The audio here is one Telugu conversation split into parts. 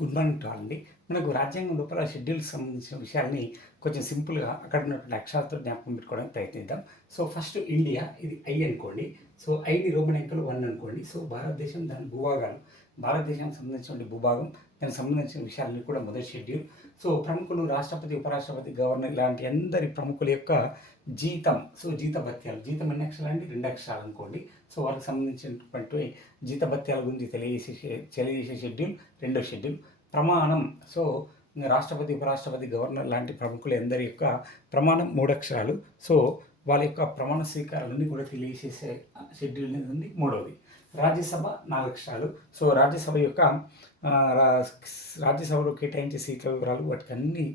గుడ్ మార్నింగ్ టు ఆల్ అండి మనకు రాజ్యాంగం లోపల షెడ్యూల్ సంబంధించిన విషయాల్ని కొంచెం సింపుల్గా అక్కడ ఉన్నటువంటి అక్షరాలతో జ్ఞాపకం పెట్టుకోవడానికి ప్రయత్నిద్దాం. సో ఫస్ట్ ఇండియా ఇది ఐ అనుకోండి. సో ఐని రోమన్ అంకెలు వన్ అనుకోండి. సో భారతదేశం దాని భూభాగాలు. భారతదేశానికి సంబంధించినటువంటి భూభాగం దానికి సంబంధించిన విషయాలన్నీ కూడా మొదటి షెడ్యూల్. సో ప్రముఖులు రాష్ట్రపతి ఉపరాష్ట్రపతి గవర్నర్ ఇలాంటి అందరి ప్రముఖుల యొక్క జీతం సో జీత భత్యాలు జీతం ఎన్ని అక్షరాలు అండి? రెండు అక్షరాలు అనుకోండి. సో వాళ్ళకి సంబంధించినటువంటి జీత భత్యాల గురించి తెలియజేసే తెలియజేసే షెడ్యూల్ రెండో షెడ్యూల్. ప్రమాణం సో రాష్ట్రపతి ఉపరాష్ట్రపతి గవర్నర్ లాంటి ప్రముఖులు అందరి యొక్క ప్రమాణం మూడు అక్షరాలు. సో వాళ్ళ యొక్క ప్రమాణ స్వీకారాలన్నీ కూడా తెలియజేసే షెడ్యూల్ అనేది ఉంది. మూడవది రాజ్యసభ నాలుగు సో రాజ్యసభ యొక్క రాజ్యసభలో కేటాయించే సీట్ల వివరాలు వాటికి అన్ని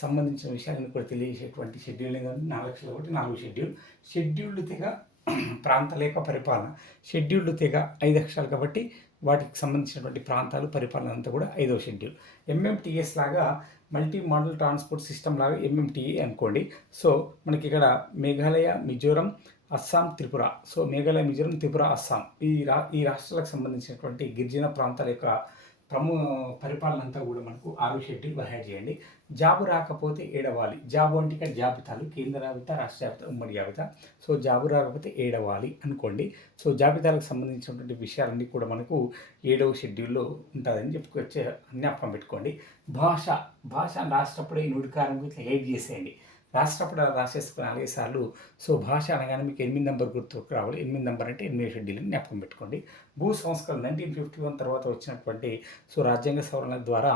సంబంధించిన విషయాలను కూడా తెలియజేసేటువంటి షెడ్యూల్ అనేది నాలుగు లక్షలు ఒకటి నాలుగు షెడ్యూల్. షెడ్యూల్ తెగ ప్రాంతలేఖ పరిపాలన. షెడ్యూల్డ్ తెగ ఐదు అక్షరాలు కాబట్టి వాటికి సంబంధించినటువంటి ప్రాంతాలు పరిపాలన అంతా కూడా ఐదవ షెడ్యూల్. ఎంఎంటీఎస్ లాగా మల్టీ మోడల్ ట్రాన్స్పోర్ట్ సిస్టమ్ లాగా ఎంఎంటీఏ అనుకోండి. సో మనకి ఇక్కడ మేఘాలయ మిజోరం అస్సాం త్రిపుర. సో మేఘాలయ మిజోరం త్రిపుర అస్సాం. ఈ రా ఈ రాష్ట్రాలకు సంబంధించినటువంటి గిరిజన ప్రాంతాల యొక్క ప్రము పరిపాలన అంతా కూడా మనకు ఆరు షెడ్యూల్ బహాడ్ చేయండి. జాబు రాకపోతే ఏడవాలి. జాబు అంటే ఇక్కడ జాబితాలు కేంద్ర జాబితా రాష్ట్ర జాబితా ఉమ్మడి జాబితా. సో జాబు రాకపోతే ఏడవాలి అనుకోండి. సో జాబితాలకు సంబంధించినటువంటి విషయాలన్నీ కూడా మనకు ఏడవ షెడ్యూల్లో ఉంటుందని చెప్పుకొచ్చే జ్ఞాపకం పెట్టుకోండి. భాష భాష రాష్ట్రపడి నుడికారం గురించి ఎయిడ్ చేసేయండి. రాసినప్పుడు అలా రాసేసుకుని అలాగే సార్లు. సో భాష అనగానే మీకు ఎనిమిది నెంబర్ గుర్తుకు రావాలి. ఎనిమిది నెంబర్ అంటే ఎనిమిది షెడ్యూల్ని జ్ఞాపకం పెట్టుకోండి. భూ సంస్కరణ నైన్టీన్ ఫిఫ్టీ వన్ తర్వాత వచ్చినటువంటి సో రాజ్యాంగ సవరణ ద్వారా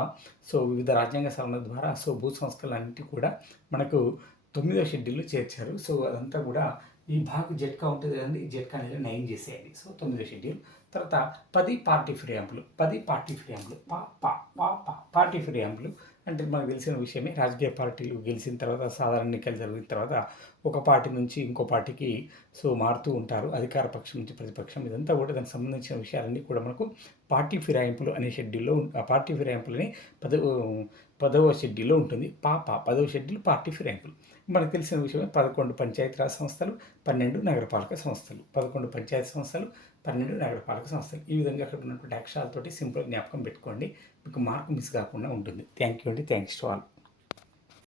సో వివిధ రాజ్యాంగ సవరణ ద్వారా సో భూ సంస్కరణ అన్నిటి కూడా మనకు తొమ్మిదో షెడ్యూల్లో చేర్చారు. సో అదంతా కూడా ఈ భాగం జట్కా ఉంటుంది కదండి ఈ జట్కా అనేది నయం చేసేయండి. సో తొమ్మిదో షెడ్యూల్. తర్వాత పది పార్టీ ఫిర్యాదులు పది పార్టీ ఫ్రీ పా పా పా పా పార్టీ అంపులు అంటే మనకు తెలిసిన విషయమే. రాజకీయ పార్టీలు గెలిచిన తర్వాత సాధారణ ఎన్నికలు జరిగిన తర్వాత ఒక పార్టీ నుంచి ఇంకో పార్టీకి సో మారుతూ ఉంటారు. అధికార పక్షం నుంచి ప్రతిపక్షం. ఇదంతా కూడా దానికి సంబంధించిన విషయాలన్నీ కూడా మనకు పార్టీ ఫిరాయింపులు అనే షెడ్యూల్లో ఆ పార్టీ ఫిరాయింపులని పదవ పదవ షెడ్యూల్లో ఉంటుంది. పాప పదవ షెడ్యూల్ పార్టీ ఫిరాయింపులు. మనకు తెలిసిన విషయమే పదకొండు పంచాయతీరాజ్ సంస్థలు పన్నెండు నగరపాలక సంస్థలు. పదకొండు పంచాయతీ సంస్థలు పన్నెండు నగరపాలక సంస్థలు. ఈ విధంగా అక్కడ ఉన్నటువంటి అక్షరాలతోటి సింపుల్ జ్ఞాపకం పెట్టుకోండి. మీకు మార్క్ మిస్ కాకుండా ఉంటుంది. థ్యాంక్ యూ అండి. Thanks to all.